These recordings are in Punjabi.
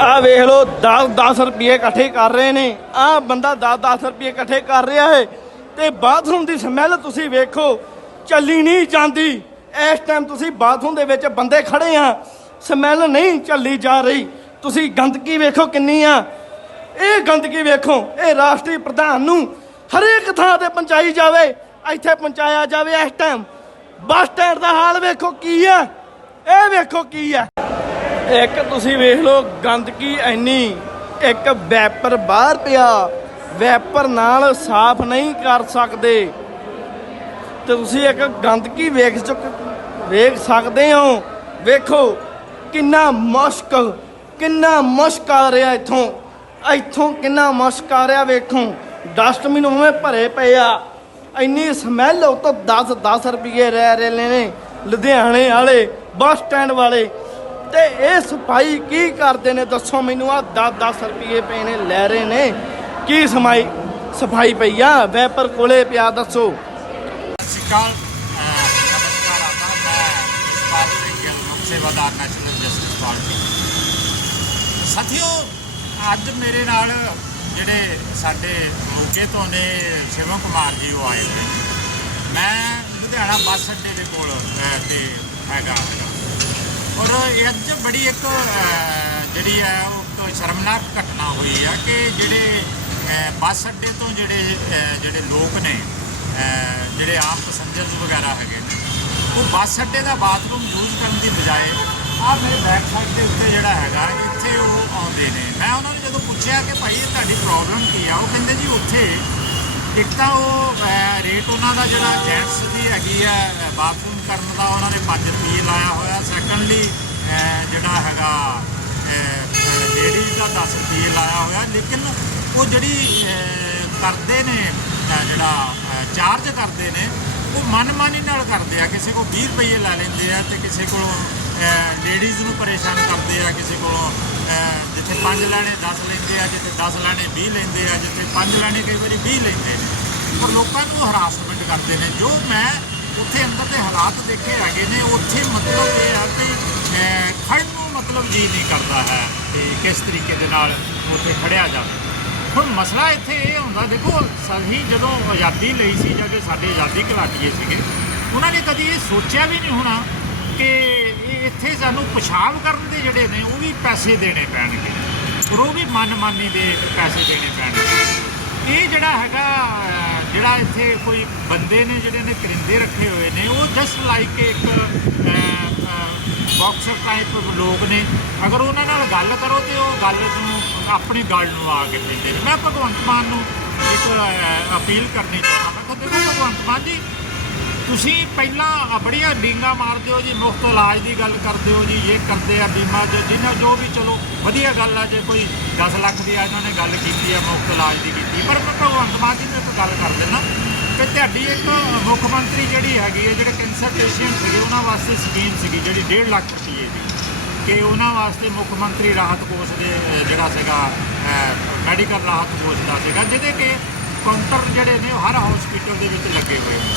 ਆ ਵੇਖ ਲਓ 10 10 ਰੁਪਏ ਇਕੱਠੇ ਕਰ ਰਹੇ ਨੇ। ਆ ਬੰਦਾ 10 10 ਰੁਪਏ ਇਕੱਠੇ ਕਰ ਰਿਹਾ ਹੈ ਤੇ ਬਾਥਰੂਮ ਦੀ ਸਮੈਲ ਤੁਸੀਂ ਵੇਖੋ, ਚੱਲੀ ਨਹੀਂ ਜਾਂਦੀ। ਇਸ ਟਾਈਮ ਤੁਸੀਂ ਬਾਥਰੂਮ ਦੇ ਵਿੱਚ ਬੰਦੇ ਖੜੇ ਆ, ਸਮੈਲ ਨਹੀਂ ਚੱਲੀ ਜਾ ਰਹੀ। ਤੁਸੀਂ ਗੰਦਗੀ ਵੇਖੋ ਕਿੰਨੀ ਆ। ਇਹ ਗੰਦਗੀ ਵੇਖੋ, ਇਹ ਰਾਸ਼ਟਰੀ ਪ੍ਰਧਾਨ ਨੂੰ ਹਰੇਕ ਥਾਂ ਤੇ ਪਹੁੰਚਾਈ ਜਾਵੇ, ਇੱਥੇ ਪਹੁੰਚਾਇਆ ਜਾਵੇ ਇਸ ਟਾਈਮ ਬੱਸ ਸਟੈਂਡ ਦਾ ਹਾਲ ਵੇਖੋ ਕੀ ਆ, ਇਹ ਵੇਖੋ ਕੀ ਆ। ਇੱਕ ਤੁਸੀਂ ਵੇਖ ਲਓ ਗੰਦਗੀ ਇੰਨੀ, ਇੱਕ ਵੈਪਰ ਬਾਹਰ ਪਿਆ। ਵੈਪਰ ਨਾਲ ਸਾਫ਼ ਨਹੀਂ ਕਰ ਸਕਦੇ। ਤੇ ਤੁਸੀਂ ਇੱਕ ਗੰਦਗੀ ਵੇਖ ਚੁੱਕ, ਵੇਖ ਸਕਦੇ ਹੋ। ਵੇਖੋ, ਕਿੰਨਾ ਮੁਸ਼ਕ ਕਿੰਨਾ ਮੁਸ਼ਕ ਆ ਰਿਹਾ ਇੱਥੋਂ। ਇੱਥੋਂ ਕਿੰਨਾ ਮੁਸ਼ਕ ਆ ਰਿਹਾ ਵੇਖੋ। ਡਸਟਬਿਨ ਉਵੇਂ ਭਰੇ ਪਏ ਆ। ਇੰਨੀ ਸਮੈਲ ਉਹ ਤੋਂ 10 10 ਰੁਪਏ ਰਹਿ ਰਹੇ ਨੇ ਲੁਧਿਆਣੇ ਵਾਲੇ ਬੱਸ ਸਟੈਂਡ ਵਾਲੇ। ਤੇ ਇਹ ਸਫ਼ਾਈ ਕੀ ਕਰਦੇ ਨੇ? ਦੱਸੋ ਮੈਨੂੰ ਆ 10 10 ਰੁਪਏ ਪਏ ਨੇ ਲੈ ਰਹੇ ਨੇ। ਕੀ ਸਮਾਈ ਸਫ਼ਾਈ ਪਈ ਆ? ਵੈਪਰ ਕੋਲੇ ਪਿਆ ਦੱਸੋ। ਸਤਿ ਸ਼੍ਰੀ ਅਕਾਲ ਨਮਸਕਾਰ ਆਪ ਮੈਂ ਇਸਪਾਲ ਸਿੰਘ ਲੋਕ ਸੇਵਾਦਾਰ ਨੈਸ਼ਨਲ ਜਸਟਿਸ ਪਾਰਟੀ ਸਾਥੀਓ, ਅੱਜ ਮੇਰੇ ਨਾਲ ਜਿਹੜੇ ਸਾਡੇ ਮੋਗੇ ਤੋਂ ਨੇ ਸ਼ਿਵਮ ਕੁਮਾਰ ਜੀ, ਉਹ ਆਏ ਨੇ। ਮੈਂ ਲੁਧਿਆਣਾ ਬੱਸ ਅੱਡੇ ਦੇ ਕੋਲ ਤੇ ਹੈਗਾ। ਔਰ ਇਹ ਅੱਜ ਬੜੀ ਇੱਕ ਜਿਹੜੀ ਹੈ ਉਹ ਇੱਕ ਸ਼ਰਮਨਾਕ ਘਟਨਾ ਹੋਈ ਆ ਕਿ ਜਿਹੜੇ ਬੱਸ ਅੱਡੇ ਤੋਂ ਜਿਹੜੇ ਜਿਹੜੇ ਲੋਕ ਨੇ ਜਿਹੜੇ ਆਮ ਪੈਸੰਜਰਸ ਵਗੈਰਾ ਹੈਗੇ ਨੇ, ਉਹ ਬੱਸ ਅੱਡੇ ਦਾ ਬਾਥਰੂਮ ਯੂਜ਼ ਕਰਨ ਦੀ ਬਜਾਏ ਆ ਮੇਰੇ ਬੈਕ ਸਾਈਡ ਦੇ ਉੱਤੇ ਜਿਹੜਾ ਹੈਗਾ, ਇੱਥੇ ਉਹ ਆਉਂਦੇ ਨੇ। ਮੈਂ ਉਹਨਾਂ ਨੂੰ ਜਦੋਂ ਪੁੱਛਿਆ ਕਿ ਭਾਈ ਇਹ ਤੁਹਾਡੀ ਪ੍ਰੋਬਲਮ ਕੀ ਆ, ਉਹ ਕਹਿੰਦੇ ਜੀ ਉੱਥੇ ਇੱਕ ਤਾਂ ਉਹ ਰੇਟ ਉਹਨਾਂ ਦਾ ਜਿਹੜਾ ਜੈਂਟਸ ਦੀ ਹੈਗੀ ਆ ਬਾਥਰੂਮ ਕਰਨ ਦਾ ਉਹਨਾਂ ਨੇ 5 ਰੁਪਏ ਲਾਇਆ ਹੋਇਆ ਸੈਕੰਡਲੀ ਜਿਹੜਾ ਹੈਗਾ ਲੇਡੀਜ਼ ਦਾ 10 ਰੁਪਏ ਲਾਇਆ ਹੋਇਆ, ਲੇਕਿਨ ਉਹ ਜਿਹੜੀ ਕਰਦੇ ਨੇ ਜਿਹੜਾ ਚਾਰਜ ਕਰਦੇ ਨੇ, ਉਹ ਮਨਮਾਨੀ ਨਾਲ ਕਰਦੇ ਆ। ਕਿਸੇ ਕੋਲ 20 ਰੁਪਏ ਲੈ ਲੈਂਦੇ ਆ ਤੇ ਕਿਸੇ ਕੋਲੋਂ ਲੇਡੀਜ਼ ਨੂੰ ਪਰੇਸ਼ਾਨ ਕਰਦੇ ਆ। ਕਿਸੇ ਕੋਲੋਂ ਜਿੱਥੇ 5 ਲੈਣੇ 10 ਲੈਂਦੇ ਆ, ਜਿੱਥੇ 10 ਲੈਣੇ 20 ਲੈਂਦੇ ਆ, ਜਿੱਥੇ 5 ਲੈਣੇ ਕਈ ਵਾਰੀ 20 ਲੈਂਦੇ ਨੇ। ਪਰ ਲੋਕਾਂ ਨੂੰ ਹਰਾਸਮੈਂਟ ਕਰਦੇ ਨੇ। ਜੋ ਮੈਂ ਉੱਥੇ ਅੰਦਰ ਦੇ ਹਾਲਾਤ ਦੇਖੇ ਹੈਗੇ ਨੇ ਉਹ ਜੀ ਨਹੀਂ ਕਰਦਾ ਹੈ ਕਿ ਕਿਸ ਤਰੀਕੇ ਦੇ ਨਾਲ ਉੱਥੇ ਖੜਿਆ ਜਾਵੇ। ਹੁਣ ਮਸਲਾ ਇੱਥੇ ਇਹ ਹੁੰਦਾ, ਦੇਖੋ ਸਹੀ ਜਦੋਂ ਆਜ਼ਾਦੀ ਲਈ ਸੀ ਜਾਂ ਕਿ ਸਾਡੇ ਆਜ਼ਾਦੀ ਘੁਲਾਟੀਏ ਸੀਗੇ, ਉਹਨਾਂ ਨੇ ਕਦੀ ਇਹ ਸੋਚਿਆ ਵੀ ਨਹੀਂ ਹੋਣਾ ਕਿ ਇਹ ਇੱਥੇ ਸਾਨੂੰ ਪਿਸ਼ਾਬ ਕਰਨ ਦੇ ਜਿਹੜੇ ਨੇ, ਉਹ ਵੀ ਪੈਸੇ ਦੇਣੇ ਪੈਣਗੇ ਔਰ ਉਹ ਵੀ ਮਨਮਾਨੀ ਦੇ ਪੈਸੇ ਦੇਣੇ ਪੈਣਗੇ। ਇਹ ਜਿਹੜਾ ਹੈਗਾ, ਜਿਹੜਾ ਇੱਥੇ ਕੋਈ ਬੰਦੇ ਨੇ ਜਿਹੜੇ ਨੇ ਕਰਿੰਦੇ ਰੱਖੇ ਹੋਏ ਨੇ, ਉਹ ਜਸਟ ਲਾਈਕ ਇੱਕ ਬਾਕਸਰ ਟਾਈਪ ਲੋਕ ਨੇ। ਅਗਰ ਉਹਨਾਂ ਨਾਲ ਗੱਲ ਕਰੋ ਤੇ ਉਹ ਗੱਲ ਨੂੰ, ਆਪਣੀ ਗੱਲ ਨੂੰ ਆ ਕੇ ਪੈਂਦੇ ਨੇ। ਮੈਂ ਭਗਵੰਤ ਮਾਨ ਨੂੰ ਇੱਕ ਅਪੀਲ ਕਰਨੀ ਚਾਹੁੰਦਾ ਮੈਂ। ਕਿਹਾ ਦੇਖੋ ਭਗਵੰਤ ਮਾਨ ਜੀ, ਤੁਸੀਂ ਪਹਿਲਾਂ ਬੜੀਆਂ ਡੀਂਗਾ ਮਾਰਦੇ ਹੋ ਜੀ, ਮੁਫਤ ਇਲਾਜ ਦੀ ਗੱਲ ਕਰਦੇ ਹੋ ਜੀ, ਇਹ ਕਰਦੇ ਆ ਬੀਮਾ ਜੋ ਜਿਨ੍ਹਾਂ ਜੋ ਵੀ ਚਲੋ, ਵਧੀਆ ਗੱਲ ਆ, ਜੇ ਕੋਈ 10 ਲੱਖ ਦੀ ਆ ਇਹਨਾਂ ਨੇ ਗੱਲ ਕੀਤੀ ਆ, ਮੁਫਤ ਇਲਾਜ ਦੀ ਕੀਤੀ। ਪਰ ਮੈਂ ਭਗਵੰਤ ਮਾਨ ਜੀ ਨੂੰ ਇੱਕ ਗੱਲ ਕਰ ਦੇਣਾ ਕਿ ਤੁਹਾਡੀ ਇੱਕ ਮੁੱਖ ਮੰਤਰੀ ਜਿਹੜੀ ਹੈਗੀ ਹੈ, ਜਿਹੜੇ ਕੈਂਸਰ ਪੇਸ਼ੈਂਟ ਸੀਗੇ, ਉਹਨਾਂ ਵਾਸਤੇ ਸਕੀਮ ਸੀਗੀ ਜਿਹੜੀ 1.5 ਲੱਖ ਰੁਪਏ ਦੀ। ਕਿ ਉਹਨਾਂ ਵਾਸਤੇ ਮੁੱਖ ਮੰਤਰੀ ਰਾਹਤ ਕੋਸ਼ ਦੇ, ਜਿਹੜਾ ਸੀਗਾ ਮੈਡੀਕਲ ਰਾਹਤ ਕੋਸ਼ ਦਾ ਸੀਗਾ, ਜਿਹਦੇ ਕਿ ਕਾਊਂਟਰ ਜਿਹੜੇ ਨੇ, ਉਹ ਹਰ ਹਸਪੀਟਲ ਦੇ ਵਿੱਚ ਲੱਗੇ ਹੋਏ ਨੇ।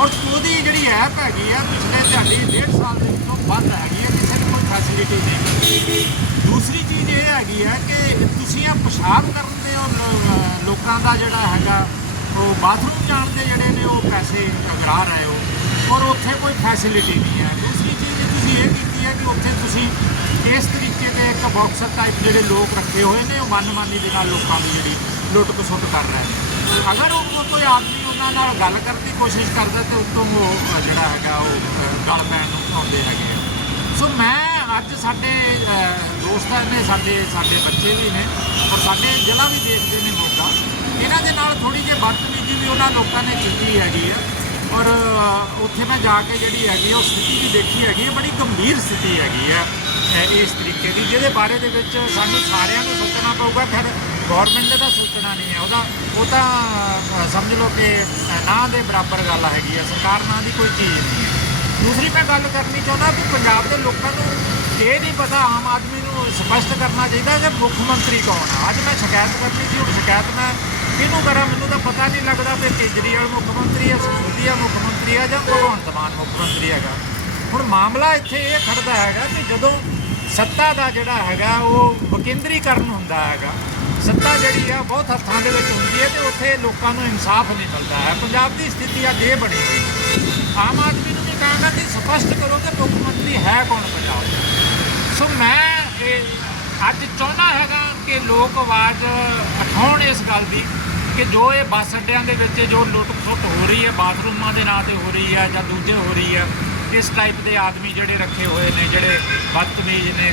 ਔਰ ਉਹਦੀ ਜਿਹੜੀ ਐਪ ਹੈਗੀ ਆ, ਪਿਛਲੇ ਤੁਹਾਡੀ 1.5 ਸਾਲ ਦੇ ਵਿੱਚੋਂ ਬੰਦ ਹੈਗੀ ਹੈ ਕਿਸੇ ਨੂੰ ਕੋਈ ਫੈਸਿਲਿਟੀ ਨਹੀਂ ਦੂਸਰੀ ਚੀਜ਼ ਇਹ ਹੈਗੀ ਹੈ ਕਿ ਤੁਸੀਂ ਆ ਪਿਸ਼ਾਬ ਕਰਨ ਦੇ ਲੋਕਾਂ ਦਾ ਜਿਹੜਾ ਹੈਗਾ ਉਹ ਬਾਥਰੂਮ ਜਾਣ ਦੇ ਜਿਹੜੇ ਨੇ ਉਹ ਪੈਸੇ ਅਗਰਾ ਰਹੇ ਹੋ ਔਰ ਉੱਥੇ ਕੋਈ ਫੈਸਿਲਿਟੀ ਨਹੀਂ ਹੈ ਦੂਸਰੀ ਚੀਜ਼ ਤੁਸੀਂ ਇਹ ਕੀਤੀ ਹੈ ਕਿ ਉੱਥੇ ਤੁਸੀਂ ਇਸ ਤਰੀਕੇ ਦੇ ਇੱਕ ਬਾਕਸਰ ਟਾਈਪ ਜਿਹੜੇ ਲੋਕ ਰੱਖੇ ਹੋਏ ਨੇ ਉਹ ਮਨਮਾਨੀ ਦੇ ਨਾਲ ਲੋਕਾਂ ਦੀ ਜਿਹੜੀ ਲੁੱਟ ਖਸੁੱਟ ਕਰ ਰਹੇ ਨੇ ਅਗਰ ਉਹ ਕੋਈ ਆਦਮੀ ਉਹਨਾਂ ਨਾਲ ਗੱਲ ਕਰਨ ਦੀ ਕੋਸ਼ਿਸ਼ ਕਰਦਾ ਤੇ ਉਤੋਂ ਉਹ ਜਿਹੜਾ ਹੈਗਾ ਉਹ ਅ, ਗਲ ਪੈਣ ਨੂੰ ਆਉਂਦੇ ਹੈਗੇ ਆ। ਸੋ ਮੈਂ ਅੱਜ ਸਾਡੇ ਦੋਸਤਾਂ ਨੇ ਸਾਡੇ ਸਾਡੇ ਬੱਚੇ ਵੀ ਨੇ ਔਰ ਸਾਡੇ ਜ਼ਿਲ੍ਹਾ ਵੀ ਦੇਖਦੇ ਨੇ ਇਹਨਾਂ ਦੇ ਨਾਲ ਥੋੜੀ ਜਿਹੀ ਬਦਤਮੀਜ਼ੀ ਵੀ ਉਹਨਾਂ ਲੋਕਾਂ ਨੇ ਕੀਤੀ ਹੈਗੀ ਆ। ਔਰ ਉੱਥੇ ਮੈਂ ਜਾ ਕੇ ਜਿਹੜੀ ਹੈਗੀ ਆ ਉਹ ਸਥਿਤੀ ਵੀ ਦੇਖੀ ਹੈਗੀ ਹੈ ਬੜੀ ਗੰਭੀਰ ਸਥਿਤੀ ਹੈਗੀ ਹੈ ਇਸ ਤਰੀਕੇ ਦੀ ਜਿਹਦੇ ਬਾਰੇ ਦੇ ਵਿੱਚ ਸਾਨੂੰ ਸਾਰਿਆਂ ਨੂੰ ਸੋਚਣਾ ਪਊਗਾ। ਖੈਰ ਗਵਰਨਮੈਂਟ ਦਾ ਸੋਚਣਾ ਨਹੀਂ ਹੈ ਉਹਦਾ ਉਹ ਤਾਂ ਸਮਝ ਲਓ ਕਿ ਅ, ਨਾ ਦੇ ਬਰਾਬਰ ਗੱਲ ਹੈਗੀ ਹੈ ਸਰਕਾਰ ਨਾਂ ਦੀ ਕੋਈ ਚੀਜ਼ ਨਹੀਂ ਹੈ ਦੂਸਰੀ ਮੈਂ ਗੱਲ ਕਰਨੀ ਚਾਹੁੰਦਾ ਕਿ ਪੰਜਾਬ ਦੇ ਲੋਕਾਂ ਨੂੰ ਇਹ ਨਹੀਂ ਪਤਾ ਆਮ ਆਦਮੀ ਨੂੰ ਸਪਸ਼ਟ ਕਰਨਾ ਚਾਹੀਦਾ ਕਿ ਮੁੱਖ ਮੰਤਰੀ ਕੌਣ ਆ। ਅੱਜ ਮੈਂ ਸ਼ਿਕਾਇਤ ਕਰਨੀ ਸੀ ਉਹ ਸ਼ਿਕਾਇਤ ਮੈਂ ਕਿਹਨੂੰ ਕਰਾਂ ਮੈਨੂੰ ਤਾਂ ਪਤਾ ਨਹੀਂ ਲੱਗਦਾ ਕਿ ਕੇਜਰੀਵਾਲ ਮੁੱਖ ਮੰਤਰੀ ਹੈ ਸਿਸੋਦੀਆ ਮੁੱਖ ਮੰਤਰੀ ਹੈ ਜਾਂ ਭਗਵੰਤ ਮਾਨ ਮੁੱਖ ਮੰਤਰੀ ਹੈਗਾ। ਹੁਣ ਮਾਮਲਾ ਇੱਥੇ ਇਹ ਖੜਦਾ ਹੈਗਾ ਕਿ ਜਦੋਂ ਸੱਤਾ ਦਾ ਜਿਹੜਾ ਹੈਗਾ ਉਹ ਵਿਕੇਂਦਰੀਕਰਨ ਹੁੰਦਾ ਹੈਗਾ, ਸੱਤਾ ਜਿਹੜੀ ਆ ਬਹੁਤ ਹੱਥਾਂ ਦੇ ਵਿੱਚ ਹੁੰਦੀ ਹੈ ਤੇ ਉੱਥੇ ਲੋਕਾਂ ਨੂੰ ਇਨਸਾਫ ਨਹੀਂ ਮਿਲਦਾ ਹੈ। ਪੰਜਾਬ ਦੀ ਸਥਿਤੀ ਅੱਜ ਇਹ ਬਣੀ ਆਮ ਆਦਮੀ ਨੂੰ ਵੀ ਕਹਾਂਗਾ ਕਿ ਸਪਸ਼ਟ ਕਰੋ ਕਿ ਮੁੱਖ ਮੰਤਰੀ ਹੈ ਕੌਣ ਪੰਜਾਬ ਦਾ। ਸੋ ਮੈਂ ਇਹ ਅੱਜ ਚਾਹੁੰਦਾ ਹੈਗਾ ਕਿ ਲੋਕ ਆਵਾਜ਼ ਉਠਾਉਣ ਇਸ ਗੱਲ ਦੀ ਕਿ ਜੋ ਇਹ ਬੱਸ ਅੱਡਿਆਂ ਦੇ ਵਿੱਚ ਜੋ ਲੁੱਟ ਖੁੱਟ ਹੋ ਰਹੀ ਹੈ, ਬਾਥਰੂਮਾਂ ਦੇ ਨਾਂ ਤੇ ਹੋ ਰਹੀ ਹੈ ਜਾਂ ਦੂਜੇ ਹੋ ਰਹੀ ਹੈ, ਇਸ ਟਾਈਪ ਦੇ ਆਦਮੀ ਜਿਹੜੇ ਰੱਖੇ ਹੋਏ ਨੇ, ਜਿਹੜੇ ਬਦਤਮੀਜ਼ ਨੇ,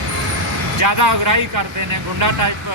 ਜ਼ਿਆਦਾ ਅਗਰਾਈ ਕਰਦੇ ਨੇ, ਗੁੰਡਾ ਟਾਈਪ